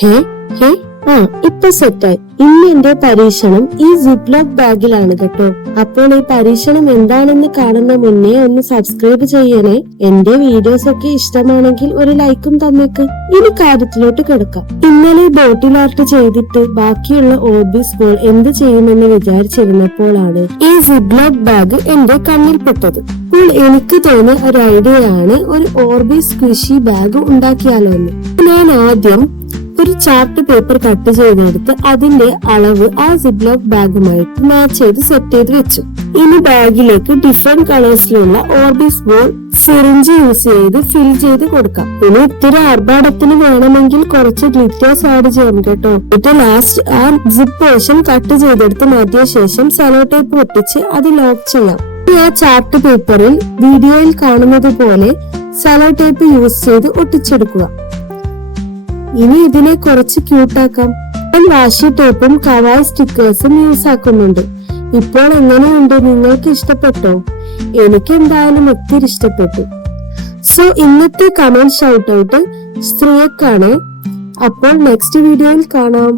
ഹേ ഹേ ഇപ്പൊ സെറ്റായി. ഇന്ന് എന്റെ പരീക്ഷണം ഈ സിപ്ലോക്ക് ബാഗിലാണ് കേട്ടോ. അപ്പോൾ ഈ പരീക്ഷണം എന്താണെന്ന് കാണുന്ന മുന്നേ ഒന്ന് സബ്സ്ക്രൈബ് ചെയ്യണേ. എന്റെ വീഡിയോസ് ഒക്കെ ഇഷ്ടമാണെങ്കിൽ ഒരു ലൈക്കും തന്നേക്ക്. ഇനി കാര്യത്തിലോട്ട് കിടക്കാം. ഇന്നലെ ബോട്ടിൽ ആർട്ട് ചെയ്തിട്ട് ബാക്കിയുള്ള ഓർബിസ് ബോൾ എന്ത് ചെയ്യുമെന്ന് വിചാരിച്ചിരുന്നപ്പോഴാണ് ഈ സിപ്ലോക്ക് ബാഗ് എന്റെ കണ്ണിൽപ്പെട്ടത്. അപ്പോൾ എനിക്ക് തോന്നിയ ഒരു ഐഡിയ ആണ് ഒരു ഓർബിസ് സ്ക്വിഷി ബാഗ് ഉണ്ടാക്കിയാലോ എന്ന്. ഞാൻ ആദ്യം ഒരു ചാർട്ട് പേപ്പർ കട്ട് ചെയ്തെടുത്ത് അതിന്റെ അളവ് ആ സിപ്ലോക്ക് ബാഗുമായിട്ട് മാച്ച് ചെയ്ത് സെറ്റ് ചെയ്ത് വെച്ചു. ഇനി ബാഗിലേക്ക് ഡിഫറെന്റ് കളേഴ്സിലുള്ള ഓർബിസ് ബോൾ സിറിഞ്ച് യൂസ് ചെയ്ത് ഫിൽ ചെയ്ത് കൊടുക്കാം. ഇനി ഇത്തിരി ആർഭാടത്തിന് വേണമെങ്കിൽ കുറച്ച് ഗ്ലിറ്റേഴ്സ് ആഡ് ചെയ്യണം കേട്ടോ. എന്നിട്ട് ലാസ്റ്റ് ആ സിപ്പ് പോർഷൻ കട്ട് ചെയ്തെടുത്ത് മാറ്റിയ ശേഷം സെലോ ടേപ്പ് ഒട്ടിച്ച് അത് ലോക്ക് ചെയ്യാം. ആ ചാർട്ട് പേപ്പറിൽ വീഡിയോയിൽ കാണുന്നത് പോലെ സെലോ ടേപ്പ് യൂസ് ചെയ്ത് ഒട്ടിച്ചെടുക്കുക. ഇനി ഇതിനെ കുറച്ച് ക്യൂട്ടാക്കാം. ഞാൻ വാഷി ടേപ്പും കവായ് സ്റ്റിക്കേഴ്സും യൂസ് ആക്കുന്നുണ്ട്. ഇപ്പോൾ എങ്ങനെയുണ്ട്? നിങ്ങൾക്ക് ഇഷ്ടപ്പെട്ടോ? എനിക്ക് എന്തായാലും ഒത്തിരി ഇഷ്ടപ്പെട്ടു. സോ ഇന്നത്തെ കമന്റ് ഷൗട്ട് ഔട്ട് സ്ത്രീയക്കാണ്. അപ്പോൾ നെക്സ്റ്റ് വീഡിയോയിൽ കാണാം.